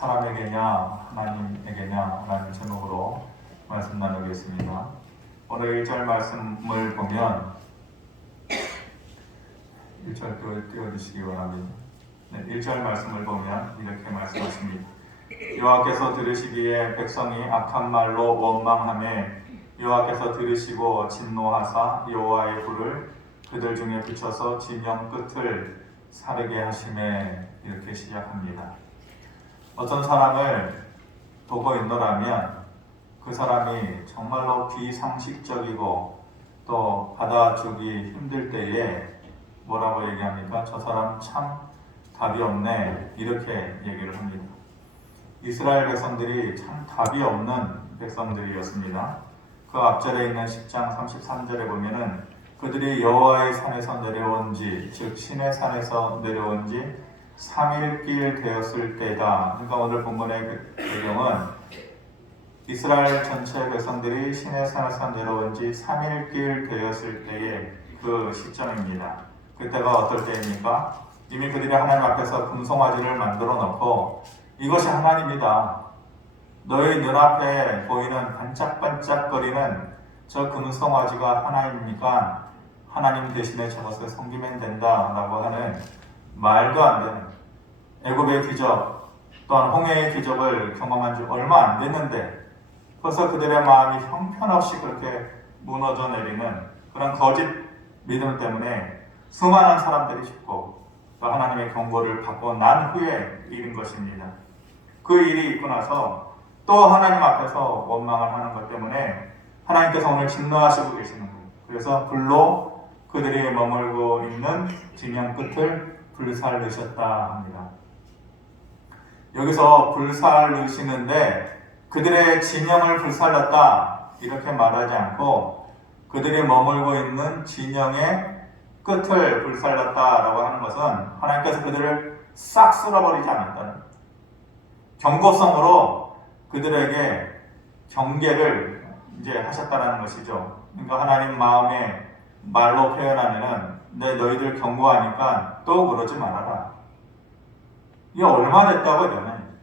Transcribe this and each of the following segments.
사람에게냐 하나님에게냐 라는 제목으로 말씀 나누겠습니다. 오늘 1절 말씀을 보면 1절 띄워주시기 바랍니다. 1절 말씀을 보면 이렇게 말씀하십니다. 여호와께서 들으시기에 백성이 악한 말로 원망하매 여호와께서 들으시고 진노하사 여호와의 불을 그들 중에 붙여서 진영 끝을 사르게 하심에 이렇게 시작합니다. 어떤 사람을 보고 있노라면 그 사람이 정말로 비상식적이고 또 받아주기 힘들 때에 뭐라고 얘기합니까? 저 사람 참 답이 없네 이렇게 얘기를 합니다. 이스라엘 백성들이 참 답이 없는 백성들이었습니다. 그 앞절에 있는 10장 33절에 보면은 그들이 여호와의 산에서 내려온 지, 즉 신의 산에서 내려온 지 3일길 되었을 때다. 그러니까 오늘 본문의 배경은 이스라엘 전체 백성들이 신의 산에서 내려온 지 3일길 되었을 때의 그 시점입니다. 그때가 어떨 때입니까? 이미 그들이 하나님 앞에서 금송아지를 만들어 놓고 이것이 하나님이다. 너희 눈앞에 보이는 반짝반짝거리는 저 금송아지가 하나님이니까 하나님 대신에 저것을 섬기면 된다 라고 하는 말도 안 되는 애굽의 기적 또한 홍해의 기적을 경험한 지 얼마 안 됐는데 벌써 그들의 마음이 형편없이 그렇게 무너져 내리는 그런 거짓 믿음 때문에 수많은 사람들이 죽고 또 하나님의 경고를 받고 난 후에 일인 것입니다. 그 일이 있고 나서 또 하나님 앞에서 원망을 하는 것 때문에 하나님께서 오늘 진노하시고 계시는 거예요. 그래서 불로 그들이 머물고 있는 진영 끝을 불살르셨다 합니다. 여기서 불살르시는데 그들의 진영을 불살랐다 이렇게 말하지 않고 그들이 머물고 있는 진영의 끝을 불살랐다라고 하는 것은 하나님께서 그들을 싹 쓸어버리지 않았다는 경고성으로 그들에게 경계를 이제 하셨다는 것이죠. 그러니까 하나님 마음에 말로 표현하면은 너희들 경고하니까 또 그러지 말아라. 이게 얼마 됐다고 이러면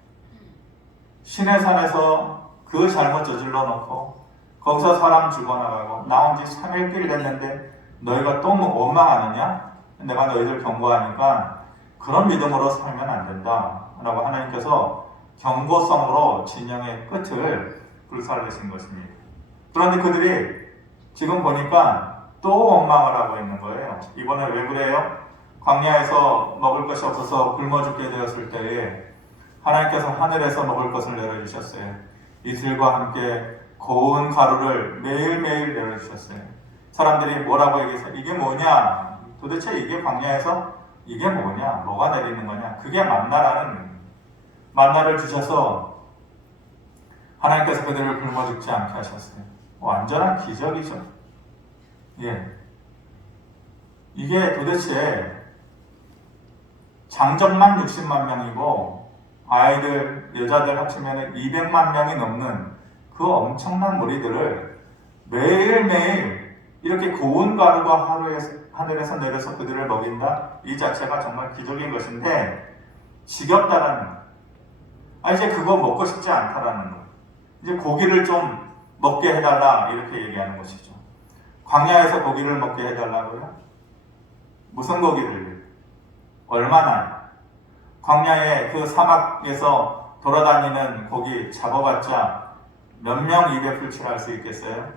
신의 산에서 그 잘못 저질러 놓고 거기서 사람 죽어나가고 나온 지 3일길 됐는데 너희가 또 뭐 원망하느냐? 내가 너희들 경고하니까 그런 믿음으로 살면 안 된다 라고 하나님께서 경고성으로 진영의 끝을 불살르신 것입니다. 그런데 그들이 지금 보니까 또 원망을 하고 있는 거예요. 이번에 왜 그래요? 광야에서 먹을 것이 없어서 굶어 죽게 되었을 때에 하나님께서 하늘에서 먹을 것을 내려주셨어요. 이슬과 함께 고운 가루를 매일매일 내려주셨어요. 사람들이 뭐라고 얘기했어요? 이게 뭐냐? 도대체 이게 광야에서 이게 뭐냐? 뭐가 내리는 거냐? 그게 만나라는 만나를 주셔서 하나님께서 그들을 굶어 죽지 않게 하셨어요. 완전한 기적이죠. 예. 이게 도대체 장정만 60만 명이고 아이들, 여자들 합치면 200만 명이 넘는 그 엄청난 무리들을 매일매일 이렇게 고운 가루가 하늘에서 내려서 그들을 먹인다? 이 자체가 정말 기적인 것인데 지겹다라는 거. 이제 그거 먹고 싶지 않다라는 거. 이제 고기를 좀 먹게 해달라 이렇게 얘기하는 것이죠. 광야에서 고기를 먹게 해달라고요? 무슨 고기를? 얼마나? 광야의 그 사막에서 돌아다니는 고기 잡아봤자 몇 명 입에 풀칠할 수 있겠어요?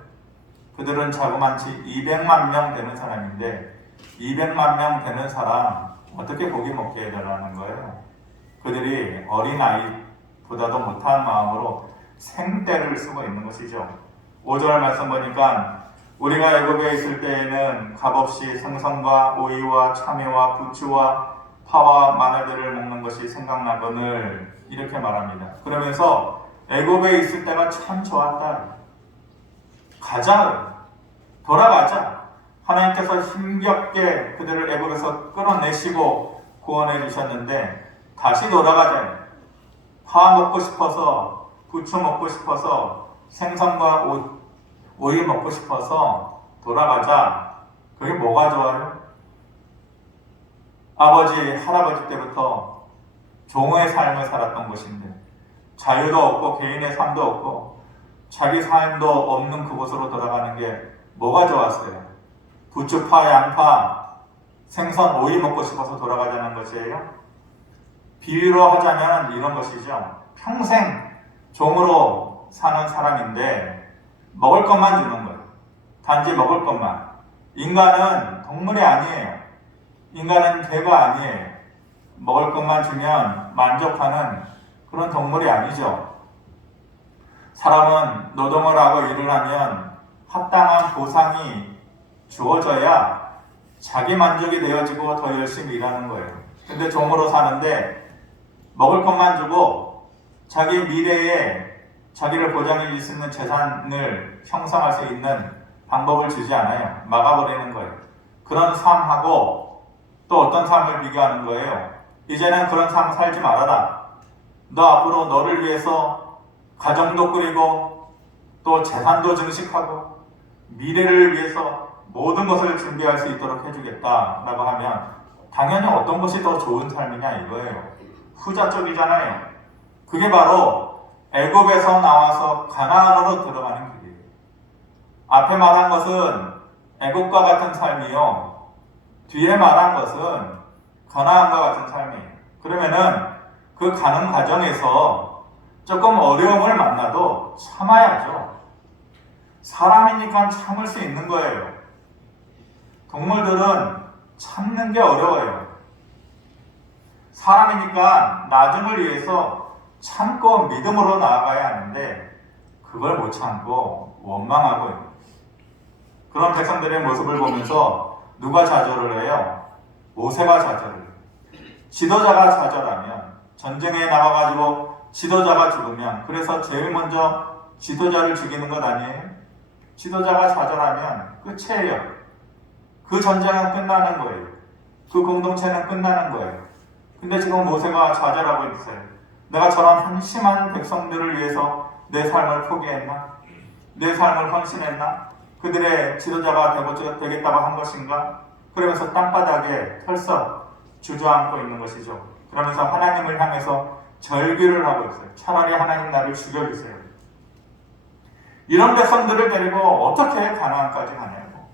그들은 자그만치 200만 명 되는 사람인데 200만 명 되는 사람 어떻게 고기 먹게 해달라는 거예요? 그들이 어린아이보다도 못한 마음으로 생떼를 쓰고 있는 것이죠. 5절 말씀 보니까 우리가 애굽에 있을 때에는 값없이 생선과 오이와 참외와 부추와 파와 마늘들을 먹는 것이 생각나거늘 이렇게 말합니다. 그러면서 애굽에 있을 때가 참 좋았다. 가자. 돌아가자. 하나님께서 힘겹게 그들을 애굽에서 끌어내시고 구원해 주셨는데 다시 돌아가자. 파 먹고 싶어서 부추 먹고 싶어서 생선과 오이 먹고 싶어서 돌아가자. 그게 뭐가 좋아요? 아버지, 할아버지 때부터 종의 삶을 살았던 것인데 자유도 없고 개인의 삶도 없고 자기 삶도 없는 그곳으로 돌아가는 게 뭐가 좋았어요? 부추파, 양파, 생선, 오이 먹고 싶어서 돌아가자는 것이에요? 비유로 하자면 이런 것이죠. 평생 종으로 사는 사람인데 먹을 것만 주는 거예요. 단지 먹을 것만. 인간은 동물이 아니에요. 인간은 개가 아니에요. 먹을 것만 주면 만족하는 그런 동물이 아니죠. 사람은 노동을 하고 일을 하면 합당한 보상이 주어져야 자기 만족이 되어지고 더 열심히 일하는 거예요. 근데 종으로 사는데 먹을 것만 주고 자기 미래에 자기를 보장해 줄 수 있는 재산을 형성할 수 있는 방법을 주지 않아요. 막아버리는 거예요. 그런 삶하고 또 어떤 삶을 비교하는 거예요. 이제는 그런 삶 살지 말아라. 너 앞으로 너를 위해서 가정도 꾸리고 또 재산도 증식하고 미래를 위해서 모든 것을 준비할 수 있도록 해주겠다라고 하면 당연히 어떤 것이 더 좋은 삶이냐 이거예요. 후자 쪽이잖아요. 그게 바로 애굽에서 나와서 가나안으로 들어가는 길이에요. 앞에 말한 것은 애굽과 같은 삶이요. 뒤에 말한 것은 가나안과 같은 삶이에요. 그러면은 그 가는 과정에서 조금 어려움을 만나도 참아야죠. 사람이니까 참을 수 있는 거예요. 동물들은 참는 게 어려워요. 사람이니까 나중을 위해서 참고 믿음으로 나아가야 하는데 그걸 못 참고 원망하고 있는 그런 백성들의 모습을 보면서 누가 좌절을 해요? 모세가 좌절을 해요. 지도자가 좌절하면 전쟁에 나가가지고 지도자가 죽으면 그래서 제일 먼저 지도자를 죽이는 것 아니에요? 지도자가 좌절하면 끝이에요. 그 전쟁은 끝나는 거예요. 그 공동체는 끝나는 거예요. 근데 지금 모세가 좌절하고 있어요. 내가 저런 한심한 백성들을 위해서 내 삶을 포기했나? 내 삶을 헌신했나? 그들의 지도자가 되겠다고 한 것인가? 그러면서 땅바닥에 털썩 주저앉고 있는 것이죠. 그러면서 하나님을 향해서 절규를 하고 있어요. 차라리 하나님 나를 죽여주세요. 이런 백성들을 데리고 어떻게 가나안까지 가냐고.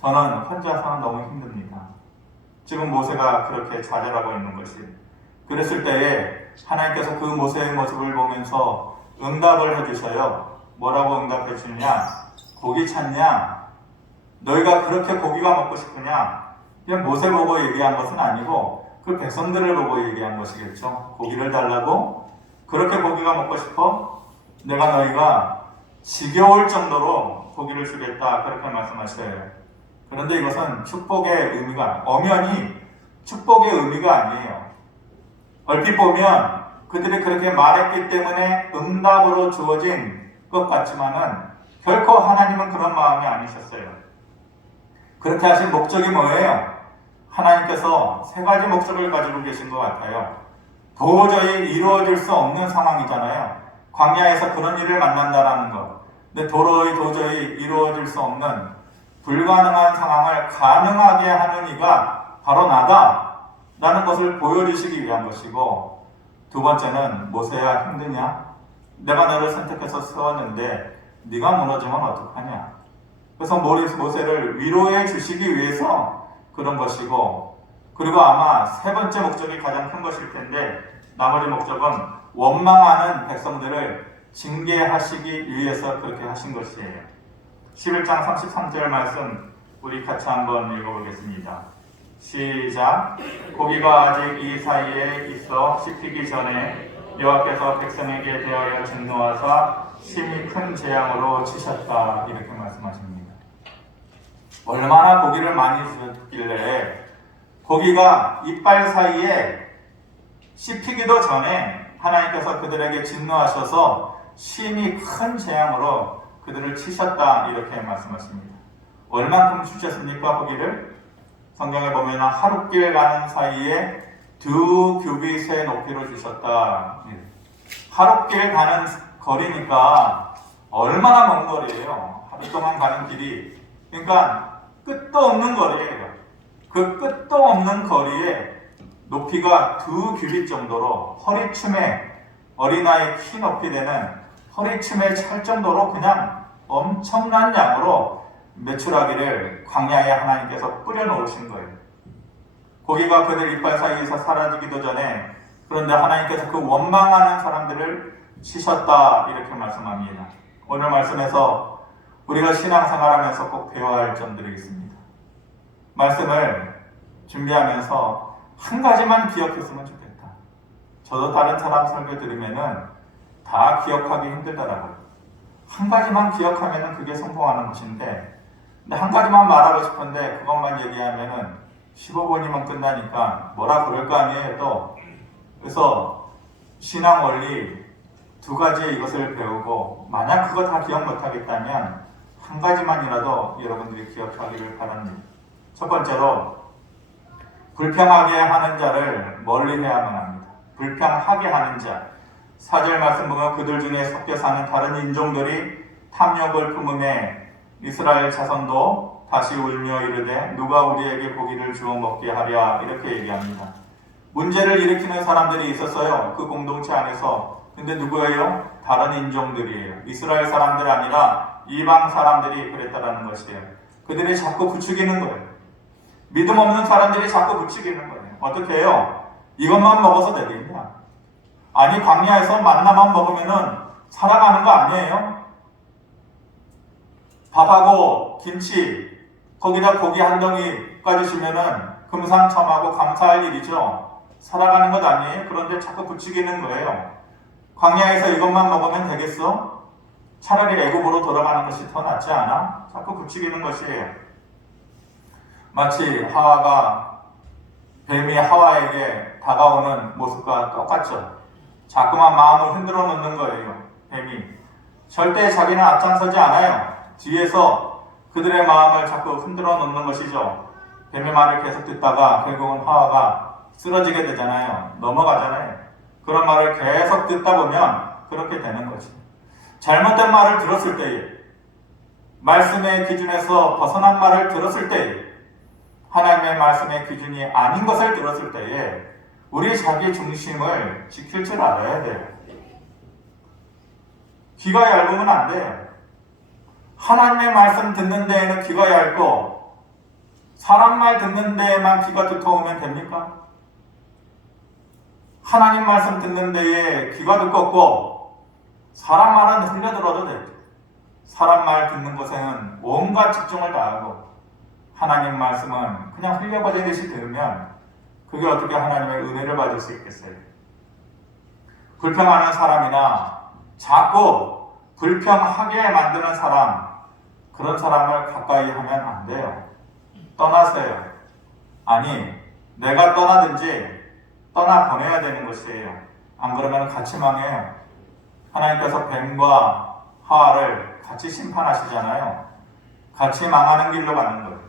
저는 혼자서는 너무 힘듭니다. 지금 모세가 그렇게 좌절하고 있는 것이. 그랬을 때에 하나님께서 그 모세의 모습을 보면서 응답을 해주셔요. 뭐라고 응답해 주느냐? 고기 찾냐? 너희가 그렇게 고기가 먹고 싶으냐? 그냥 모세 보고 얘기한 것은 아니고 그 백성들을 보고 얘기한 것이겠죠. 고기를 달라고? 그렇게 고기가 먹고 싶어? 내가 너희가 지겨울 정도로 고기를 주겠다. 그렇게 말씀하셔요. 그런데 이것은 축복의 의미가, 엄연히 축복의 의미가 아니에요. 얼핏 보면 그들이 그렇게 말했기 때문에 응답으로 주어진 것 같지만은 결코 하나님은 그런 마음이 아니셨어요. 그렇게 하신 목적이 뭐예요? 하나님께서 세 가지 목적을 가지고 계신 것 같아요. 도저히 이루어질 수 없는 상황이잖아요. 광야에서 그런 일을 만난다라는 것. 근데 도저히 이루어질 수 없는 불가능한 상황을 가능하게 하는 이가 바로 나다 라는 것을 보여주시기 위한 것이고, 두 번째는 모세야 힘드냐? 내가 너를 선택해서 세웠는데 네가 무너지면 어떡하냐? 그래서 모세를 위로해 주시기 위해서 그런 것이고, 그리고 아마 세 번째 목적이 가장 큰 것일 텐데 나머지 목적은 원망하는 백성들을 징계하시기 위해서 그렇게 하신 것이에요. 11장 33절 말씀 우리 같이 한번 읽어보겠습니다. 시작. 고기가 아직 이 사이에 있어 씹히기 전에 여호와께서 백성에게 대하여 진노하사 심히 큰 재앙으로 치셨다. 이렇게 말씀하십니다. 얼마나 고기를 많이 주셨길래 고기가 이빨 사이에 씹히기도 전에 하나님께서 그들에게 진노하셔서 심히 큰 재앙으로 그들을 치셨다. 이렇게 말씀하십니다. 얼만큼 주셨습니까? 고기를? 성경에 보면 하룻길 가는 사이에 2규빗의 높이로 주셨다. 하룻길 가는 거리니까 얼마나 먼 거리예요. 하루 동안 가는 길이. 그러니까 끝도 없는 거리예요. 그 끝도 없는 거리에 높이가 2규빗 정도로 허리춤에 어린아이 키 높이 되는 허리춤에 찰 정도로 그냥 엄청난 양으로 메추라기를 광야에 하나님께서 뿌려놓으신 거예요. 고기가 그들 이빨 사이에서 사라지기도 전에 그런데 하나님께서 그 원망하는 사람들을 치셨다 이렇게 말씀합니다. 오늘 말씀에서 우리가 신앙생활하면서 꼭 배워야 할 점들이 있습니다. 말씀을 준비하면서 한 가지만 기억했으면 좋겠다. 저도 다른 사람 설교 들으면은 다 기억하기 힘들더라고요. 한 가지만 기억하면은 그게 성공하는 것인데, 근데 한 가지만 말하고 싶은데 그것만 얘기하면은 15분이면 끝나니까 뭐라 그럴 거 아니에요 또. 그래서 신앙 원리 2가지 이것을 배우고 만약 그거 다 기억 못하겠다면 한 가지만이라도 여러분들이 기억하기를 바랍니다. 첫 번째로 불평하게 하는 자를 멀리 해야만 합니다. 불평하게 하는 자. 4절 말씀 보면 그들 중에 섞여 사는 다른 인종들이 탐욕을 품음에 이스라엘 자손도 다시 울며 이르되 누가 우리에게 고기를 주어 먹게 하랴 이렇게 얘기합니다. 문제를 일으키는 사람들이 있었어요. 그 공동체 안에서. 근데 누구예요? 다른 인종들이에요. 이스라엘 사람들 아니라 이방 사람들이 그랬다라는 것이에요. 그들이 자꾸 부추기는 거예요. 믿음 없는 사람들이 자꾸 부추기는 거예요. 어떻게 해요? 이것만 먹어서 되겠냐? 아니 광야에서 만나만 먹으면은 살아가는 거 아니에요? 밥하고 김치 거기다 고기 한 덩이까지 주면은 금상첨화고 감사할 일이죠. 살아가는 것 아니에요? 그런데 자꾸 부추기는 거예요. 광야에서 이것만 먹으면 되겠어? 차라리 애굽으로 돌아가는 것이 더 낫지 않아? 자꾸 부추기는 것이에요. 마치 하와가 뱀이 하와에게 다가오는 모습과 똑같죠. 자꾸만 마음을 흔들어 놓는 거예요. 뱀이 절대 자기는 앞장서지 않아요. 뒤에서 그들의 마음을 자꾸 흔들어 놓는 것이죠. 뱀의 말을 계속 듣다가 결국은 하와가 쓰러지게 되잖아요. 넘어가잖아요. 그런 말을 계속 듣다 보면 그렇게 되는 거죠. 잘못된 말을 들었을 때에, 말씀의 기준에서 벗어난 말을 들었을 때에, 하나님의 말씀의 기준이 아닌 것을 들었을 때에 우리 자기 중심을 지킬 줄 알아야 돼요. 귀가 얇으면 안 돼요. 하나님의 말씀 듣는 데에는 귀가 얇고 사람 말 듣는 데에만 귀가 두터우면 됩니까? 하나님 말씀 듣는 데에 귀가 두껍고 사람 말은 흘려들어도 돼요. 사람 말 듣는 것에는 온갖 집중을 다하고 하나님 말씀은 그냥 흘려버리듯이 들으면 그게 어떻게 하나님의 은혜를 받을 수 있겠어요? 불평하는 사람이나 자꾸 불평하게 만드는 사람, 그런 사람을 가까이 하면 안 돼요. 떠나세요. 아니, 내가 떠나든지 떠나보내야 되는 것이에요. 안 그러면 같이 망해요. 하나님께서 뱀과 하와를 같이 심판하시잖아요. 같이 망하는 길로 가는 거예요.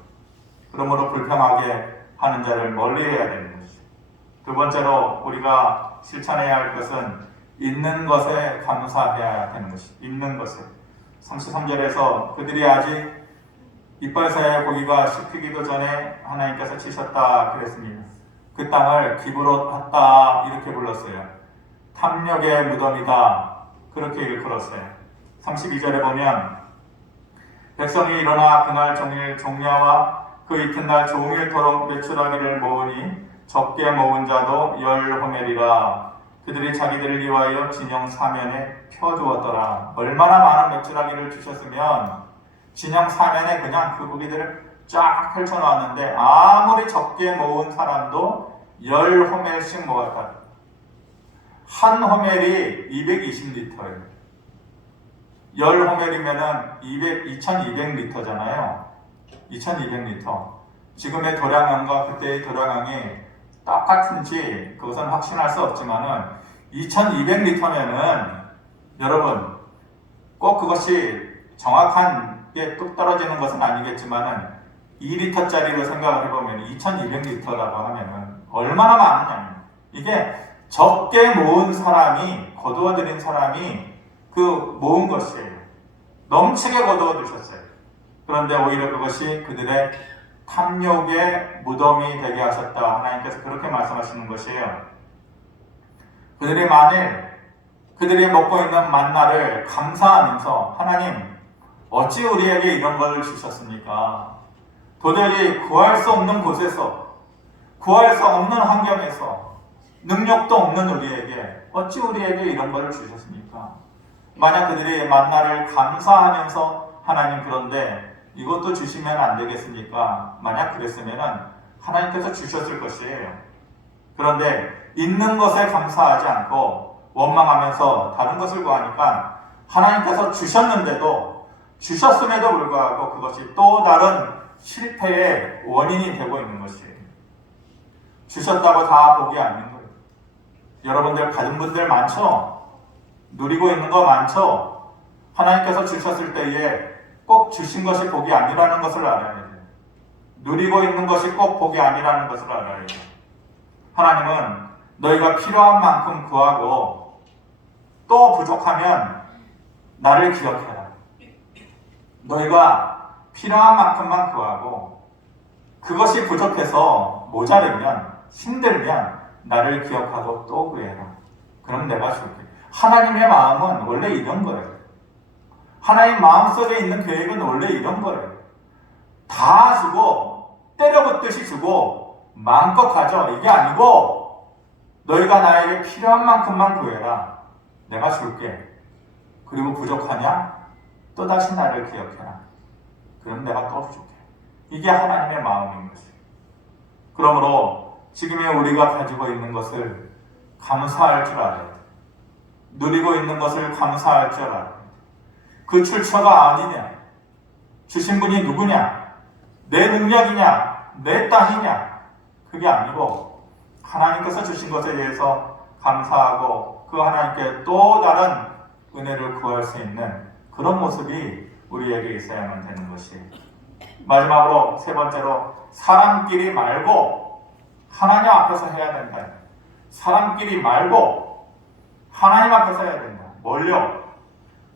그러므로 불평하게 하는 자를 멀리해야 되는 것이죠. 두 번째로 우리가 실천해야 할 것은 있는 것에 감사해야 되는 것이죠. 있는 것에. 33절에서 그들이 아직 이빨 사이에 고기가 씹히기도 전에 하나님께서 치셨다 그랬습니다. 그 땅을 기브롯 핫다 이렇게 불렀어요. 탐욕의 무덤이다 그렇게 일컬었어요. 32절에 보면 백성이 일어나 그날 종일 종야와 그 이튿날 종일토록 메추라기를 모으니 적게 모은 자도 10호멜이라. 그들이 자기들을 위하여 진영 사면에 펴주었더라. 얼마나 많은 메추라기를 주셨으면 진영 사면에 그냥 그 고기들을 쫙 펼쳐놓았는데 아무리 적게 모은 사람도 10호멜씩 모았다. 한 호멜이 220리터예요. 10호멜이면은 2200리터잖아요. 2200리터. 지금의 도량항과 그때의 도량항이 똑같은지 그것은 확신할 수 없지만은 2200리터면은 여러분 꼭 그것이 정확한 게 뚝 떨어지는 것은 아니겠지만은 2리터짜리로 생각을 해보면 2200리터라고 하면은 얼마나 많으냐. 이게 적게 모은 사람이, 거두어들인 사람이 그 모은 것이에요. 넘치게 거두어 두셨어요. 그런데 오히려 그것이 그들의 탐욕의 무덤이 되게 하셨다. 하나님께서 그렇게 말씀하시는 것이에요. 그들이 만일 그들이 먹고 있는 만나를 감사하면서 하나님 어찌 우리에게 이런 걸 주셨습니까? 도저히 구할 수 없는 곳에서, 구할 수 없는 환경에서, 능력도 없는 우리에게 어찌 우리에게 이런 걸 주셨습니까? 만약 그들이 만나를 감사하면서 하나님 그런데 이것도 주시면 안 되겠습니까? 만약 그랬으면 하나님께서 주셨을 것이에요. 그런데 있는 것에 감사하지 않고 원망하면서 다른 것을 구하니까 하나님께서 주셨는데도 주셨음에도 불구하고 그것이 또 다른 실패의 원인이 되고 있는 것이에요. 주셨다고 다 복이 아닌 거예요. 여러분들 받은 분들 많죠? 누리고 있는 거 많죠? 하나님께서 주셨을 때에 꼭 주신 것이 복이 아니라는 것을 알아야 돼요. 누리고 있는 것이 꼭 복이 아니라는 것을 알아야 돼요. 하나님은 너희가 필요한 만큼 구하고 또 부족하면 나를 기억해라. 너희가 필요한 만큼만 구하고 그것이 부족해서 모자르면 힘들면 나를 기억하고 또 구해라. 그럼 내가 줄게. 하나님의 마음은 원래 이런 거예요. 하나님 마음속에 있는 계획은 원래 이런 거예요. 다 주고 때려붓듯이 주고 마음껏 가져. 이게 아니고 너희가 나에게 필요한 만큼만 구해라. 내가 줄게. 그리고 부족하냐? 또다시 나를 기억해라. 그럼 내가 또 줄게. 이게 하나님의 마음인 것이에요. 그러므로 지금의 우리가 가지고 있는 것을 감사할 줄 알아야 돼. 누리고 있는 것을 감사할 줄 알아야 돼. 그 출처가 아니냐? 주신 분이 누구냐? 내 능력이냐? 내 땅이냐? 그게 아니고 하나님께서 주신 것에 대해서 감사하고 그 하나님께 또 다른 은혜를 구할 수 있는 그런 모습이 우리에게 있어야만 되는 것이에요. 마지막으로 세 번째로 사람끼리 말고 하나님 앞에서 해야 된다. 사람끼리 말고 하나님 앞에서 해야 된다. 뭘요?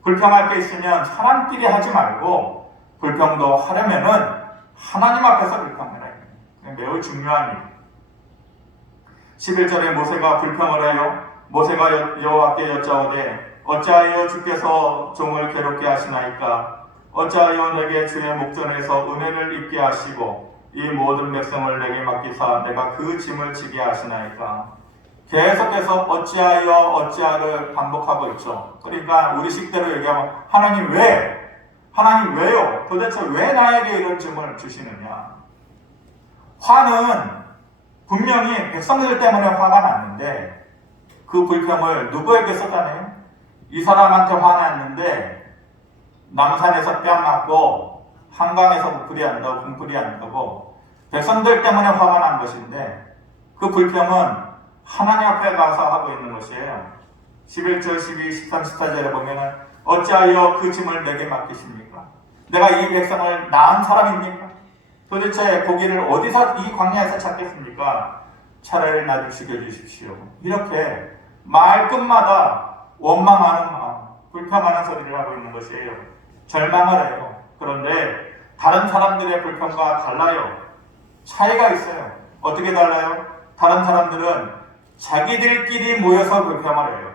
불평할 게 있으면 사람끼리 하지 말고 불평도 하려면은 하나님 앞에서 불평해라. 매우 중요한 일. 11절에 모세가 불평을 해요. 모세가 여호와께 여짜오되 어찌하여 주께서 종을 괴롭게 하시나이까? 어찌하여 내게 주의 목전에서 은혜를 입게 하시고 이 모든 백성을 내게 맡기사 내가 그 짐을 지게 하시나이까? 계속해서 어찌하여를 반복하고 있죠. 그러니까 우리식대로 얘기하면 하나님 왜? 하나님 왜요? 도대체 왜 나에게 이런 짐을 주시느냐? 화는 분명히 백성들 때문에 화가 났는데 그 불평을 누구에게 쏟아내요? 이 사람한테 화났는데 남산에서 뺨 맞고 한강에서 불이 안 나고 분불이 안 나고 백성들 때문에 화가 난 것인데 그 불평은 하나님 앞에 가서 하고 있는 것이에요. 11절, 12, 13, 14절에 보면은 어찌하여 그 짐을 내게 맡기십니까? 내가 이 백성을 낳은 사람입니까? 도대체 고기를 어디서 이 광야에서 찾겠습니까? 차라리 나를 죽여주십시오. 이렇게 말끝마다 원망하는 마음, 불평하는 소리를 하고 있는 것이에요. 절망을 해요. 그런데 다른 사람들의 불평과 달라요. 차이가 있어요. 어떻게 달라요? 다른 사람들은 자기들끼리 모여서 불평을 해요.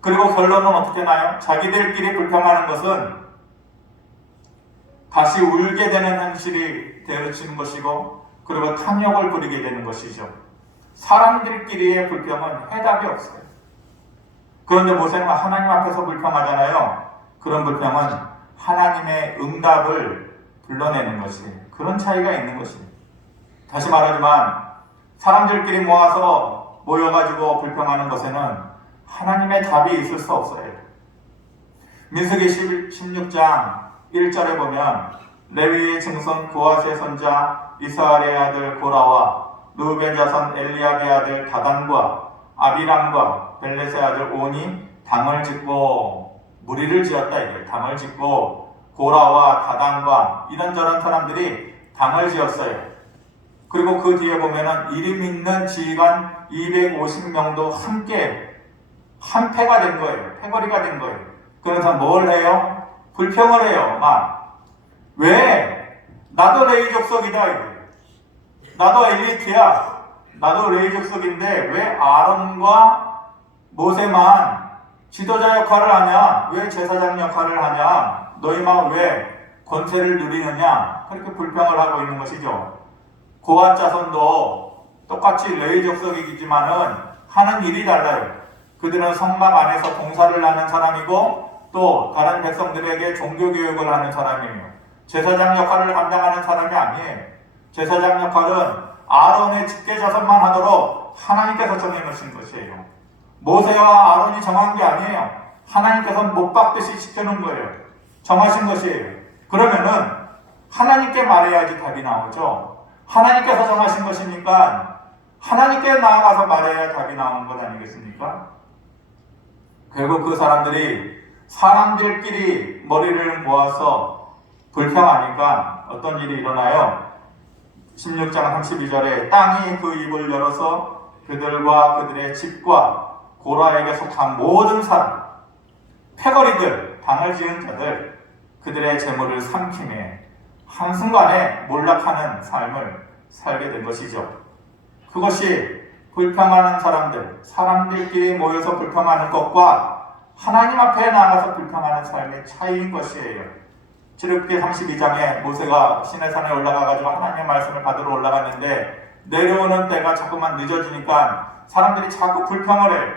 그리고 결론은 어떻게 나요? 자기들끼리 불평하는 것은 다시 울게 되는 현실이 되어지는 것이고 그리고 탐욕을 부리게 되는 것이죠. 사람들끼리의 불평은 해답이 없어요. 그런데 모세는 하나님 앞에서 불평하잖아요. 그런 불평은 하나님의 응답을 불러내는 것이에요. 그런 차이가 있는 것이에요. 다시 말하지만 사람들끼리 모여가지고 불평하는 것에는 하나님의 답이 있을 수 없어요. 민수기 16장 1절에 보면 레위의 증손 고아스의 손자 이스라엘의 아들 고라와 르우벤 자손 엘리압의 아들 다단과 아비람과 벨렛의 아들 온이 당을 짓고 무리를 지었다. 이게 당을 짓고 고라와 다단과 이런저런 사람들이 당을 지었어요. 그리고 그 뒤에 보면은 이름 있는 지휘관 250명도 함께 한 패가 된 거예요. 패거리가 된 거예요. 그래서 뭘 해요? 불평을 해요. 왜? 나도 레위 족속이다. 나도 엘리트야. 나도 레위 족속인데 왜 아론과 모세만 지도자 역할을 하냐? 왜 제사장 역할을 하냐? 너희만 왜 권세를 누리느냐? 그렇게 불평을 하고 있는 것이죠. 고앗 자손도 똑같이 레위 족속이지만은 하는 일이 달라요. 그들은 성막 안에서 봉사를 하는 사람이고 또 다른 백성들에게 종교교육을 하는 사람이에요. 제사장 역할을 감당하는 사람이 아니에요. 제사장 역할은 아론의 직계 자손만 하도록 하나님께서 정해놓으신 것이에요. 모세와 아론이 정한 게 아니에요. 하나님께서 못 박듯이 시켜놓은 거예요. 정하신 것이에요. 그러면은 하나님께 말해야지 답이 나오죠. 하나님께서 정하신 것이니까 하나님께 나아가서 말해야 답이 나오는 것 아니겠습니까? 결국 그 사람들끼리 머리를 모아서 불평하니까 어떤 일이 일어나요? 16장 32절에 땅이 그 입을 열어서 그들과 그들의 집과 고라에게 속한 모든 사람, 패거리들, 방을 지은 자들, 그들의 재물을 삼키매 한순간에 몰락하는 삶을 살게 된 것이죠. 그것이 불평하는 사람들끼리 모여서 불평하는 것과 하나님 앞에 나가서 불평하는 삶의 차이인 것이에요. 출애굽기 32장에 모세가 시내산에 올라가가지고 하나님의 말씀을 받으러 올라갔는데 내려오는 때가 자꾸만 늦어지니까 사람들이 자꾸 불평을 해요.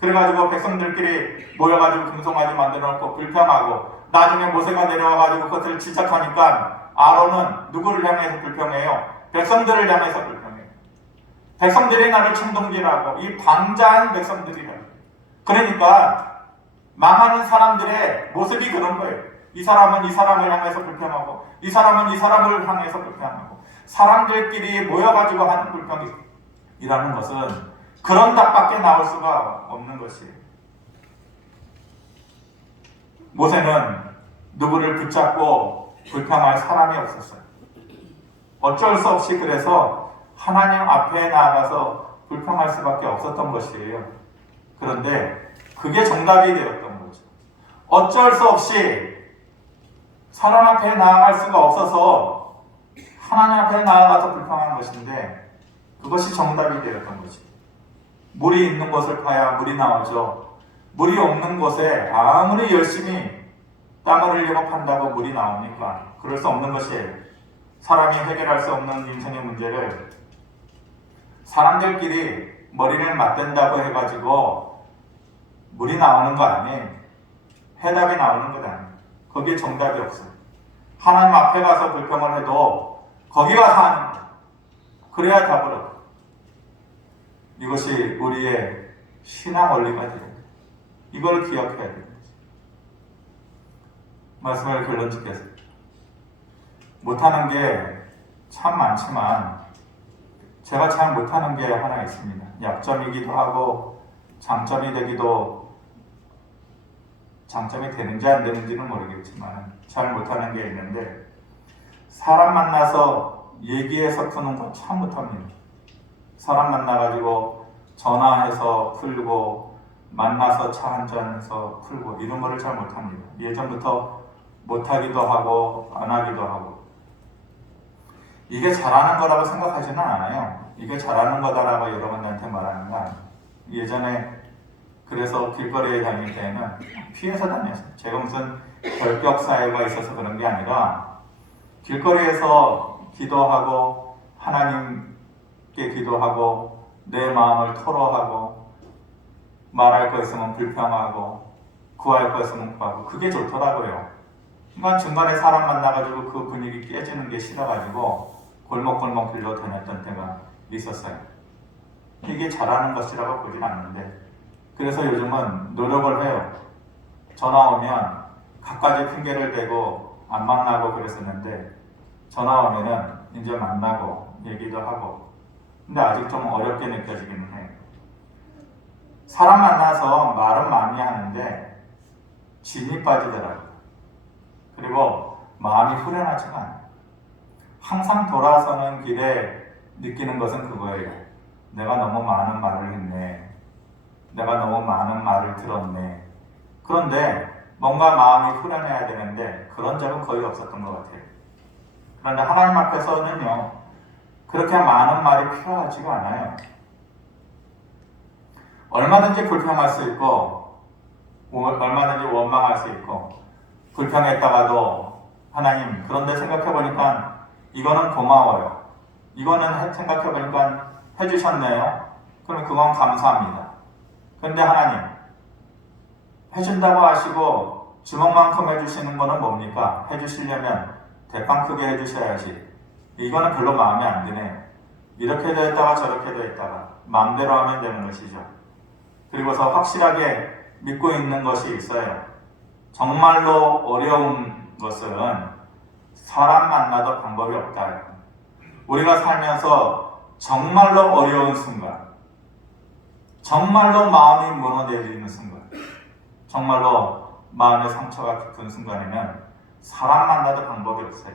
그래가지고 백성들끼리 모여가지고 금송아지 만들어 놓고 불평하고 나중에 모세가 내려와가지고 그것을 지적하니까 아론은 누구를 향해서 불평해요? 백성들을 향해서 불평해요. 백성들이 나를 천동질하고 이 방자한 백성들이라. 그러니까 망하는 사람들의 모습이 그런 거예요. 이 사람은 이 사람을 향해서 불평하고 이 사람은 이 사람을 향해서 불평하고 사람들끼리 모여가지고 하는 불평이라는 것은 그런 답밖에 나올 수가 없는 것이에요. 모세는 누구를 붙잡고 불평할 사람이 없었어요. 어쩔 수 없이 그래서 하나님 앞에 나아가서 불평할 수밖에 없었던 것이에요. 그런데 그게 정답이 되었던 거죠. 어쩔 수 없이 사람 앞에 나아갈 수가 없어서 하나님 앞에 나아가서 불평한 것인데 그것이 정답이 되었던 거죠. 물이 있는 곳을 파야 물이 나오죠. 물이 없는 곳에 아무리 열심히 땀을 흘리고 판다고 물이 나옵니까? 그럴 수 없는 것이에요. 사람이 해결할 수 없는 인생의 문제를 사람들끼리 머리를 맞댄다고 해가지고 물이 나오는 거 아니에요. 해답이 나오는 것 아니에요. 거기에 정답이 없어요. 하나님 앞에 가서 불평을 해도 거기 가서 하는 거예요. 그래야 답을 얻어요. 이것이 우리의 신앙 원리가 됩니다. 이걸 기억해야 됩니다. 말씀을 결론 짓겠습니다. 못하는 게 참 많지만 제가 잘 못하는 게 하나 있습니다. 약점이기도 하고 장점이 되는지 안 되는지는 모르겠지만 잘 못하는 게 있는데 사람 만나서 얘기해서 푸는 건 참 못합니다. 사람 만나가지고 전화해서 풀고 만나서 차 한잔해서 풀고 이런 거를 잘 못합니다. 예전부터 못하기도 하고 안 하기도 하고 이게 잘하는 거라고 생각하지는 않아요. 이게 잘하는 거다라고 여러분들한테 말하는 건 아니에요. 예전에 그래서 길거리에 다닐 때는 피해서 다녔어요. 제가 무슨 결격 사유가 있어서 그런 게 아니라 길거리에서 기도하고 하나님께 기도하고 내 마음을 토로하고 말할 거 있으면 불평하고 구할 거 있으면 구하고 그게 좋더라고요. 그러니까 중간에 사람 만나가지고 그 분위기 깨지는 게 싫어가지고 골목골목 길로 다녔던 때가 있었어요. 이게 잘하는 것이라고 보진 않는데 그래서 요즘은 노력을 해요. 전화 오면 갖가지 핑계를 대고 안 만나고 그랬었는데 전화 오면은 이제 만나고 얘기도 하고 근데 아직 좀 어렵게 느껴지기는 해요. 사람 만나서 말은 많이 하는데 진이 빠지더라고요. 그리고 마음이 후련하지가 않아요. 항상 돌아서는 길에 느끼는 것은 그거예요. 내가 너무 많은 말을 했네. 내가 너무 많은 말을 들었네. 그런데 뭔가 마음이 후련해야 되는데 그런 적은 거의 없었던 것 같아요. 그런데 하나님 앞에서는요, 그렇게 많은 말이 필요하지가 않아요. 얼마든지 불평할 수 있고, 얼마든지 원망할 수 있고, 불평했다가도 하나님, 그런데 생각해보니까 이거는 고마워요. 이거는 생각해보니까 해주셨네요. 그럼 그건 감사합니다. 그런데 하나님, 해준다고 하시고 주먹만큼 해주시는 거는 뭡니까? 해주시려면 대빵 크게 해주셔야지. 이거는 별로 마음에 안 드네. 이렇게도 했다가 저렇게도 했다가 마음대로 하면 되는 것이죠. 그리고서 확실하게 믿고 있는 것이 있어요. 정말로 어려운 것은 사람 만나도 방법이 없다. 우리가 살면서 정말로 어려운 순간, 정말로 마음이 무너지는 순간, 정말로 마음의 상처가 깊은 순간에는 사람 만나도 방법이 없어요.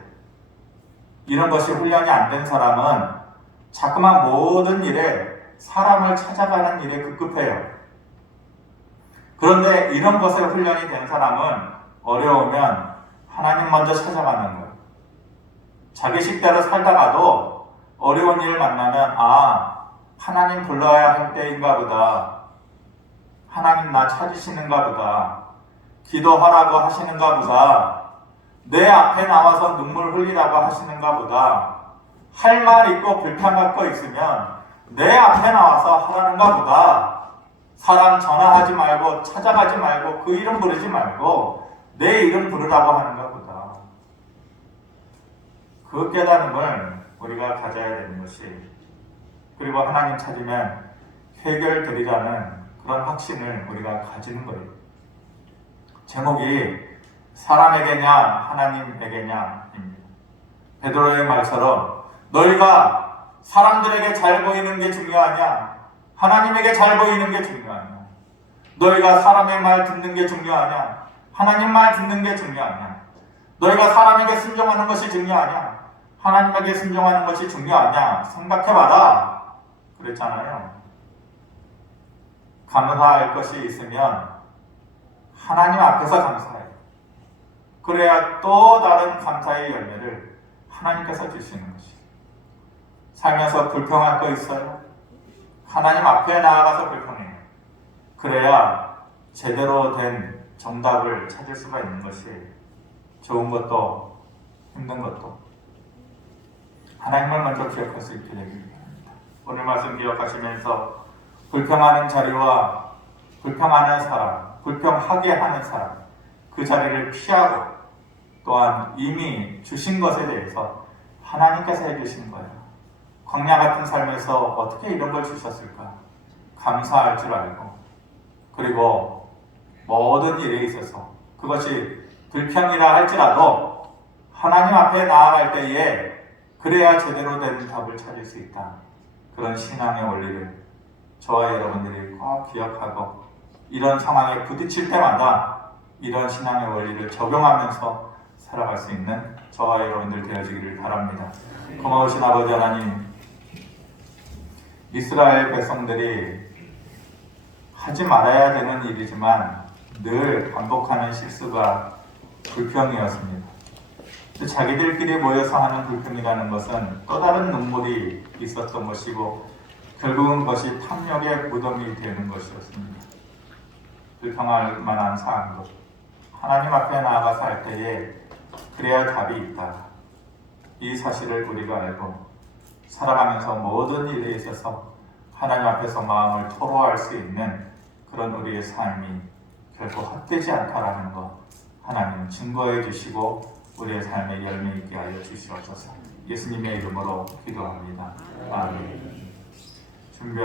이런 것이 훈련이 안 된 사람은 자꾸만 모든 일에 사람을 찾아가는 일에 급급해요. 그런데 이런 것에 훈련이 된 사람은 어려우면 하나님 먼저 찾아가는 거예요. 자기 식대로 살다가도 어려운 일을 만나면 하나님 불러야 할 때인가 보다. 하나님 나 찾으시는가 보다. 기도하라고 하시는가 보다. 내 앞에 나와서 눈물 흘리라고 하시는가 보다. 할 말 있고 불평할 거 있으면 내 앞에 나와서 하라는가 보다. 사람 전화하지 말고 찾아가지 말고 그 이름 부르지 말고 내 이름 부르라고 하는가 보다. 그 깨달음을 우리가 가져야 되는 것이, 그리고 하나님 찾으면 해결되리라는 그런 확신을 우리가 가지는 거예요. 제목이 사람에게냐 하나님에게냐입니다. 베드로의 말처럼 너희가 사람들에게 잘 보이는 게 중요하냐, 하나님에게 잘 보이는 게 중요하냐, 너희가 사람의 말 듣는 게 중요하냐, 하나님 말 듣는 게 중요하냐, 너희가 사람에게 순종하는 것이 중요하냐, 하나님에게 순종하는 것이 중요하냐 생각해봐라 그랬잖아요. 감사할 것이 있으면 하나님 앞에서 감사해요. 그래야 또 다른 감사의 열매를 하나님께서 주시는 것이에요. 살면서 불평할 거 있어요? 하나님 앞에 나아가서 불평해요. 그래야 제대로 된 정답을 찾을 수가 있는 것이, 좋은 것도 힘든 것도 하나님을 먼저 기억할 수 있게 되길 바랍니다. 오늘 말씀 기억하시면서 불평하는 자리와 불평하는 사람, 불평하게 하는 사람, 그 자리를 피하고 또한 이미 주신 것에 대해서 하나님께서 해주신 거예요. 광야 같은 삶에서 어떻게 이런 걸 주셨을까? 감사할 줄 알고, 그리고 모든 일에 있어서 그것이 불평이라 할지라도 하나님 앞에 나아갈 때에 그래야 제대로 된 답을 찾을 수 있다. 그런 신앙의 원리를 저와 여러분들이 꼭 기억하고, 이런 상황에 부딪힐 때마다 이런 신앙의 원리를 적용하면서 살아갈 수 있는 저와 여러분들 되어지기를 바랍니다. 고마우신 아버지 하나님, 이스라엘 백성들이 하지 말아야 되는 일이지만 늘 반복하는 실수가 불평이었습니다. 자기들끼리 모여서 하는 불평이라는 것은 또 다른 눈물이 있었던 것이고, 결국은 그것이 탐욕의 무덤이 되는 것이었습니다. 불평할 만한 사항도 하나님 앞에 나아가서 할 때에 그래야 답이 있다. 이 사실을 우리가 알고 살아가면서 모든 일에 있어서 하나님 앞에서 마음을 토로할 수 있는 그런 우리의 삶이 결코 헛되지 않다라는 것 하나님 증거해 주시고 우리의 삶에 열매 있게 하여 주시옵소서. 예수님의 이름으로 기도합니다. 아멘.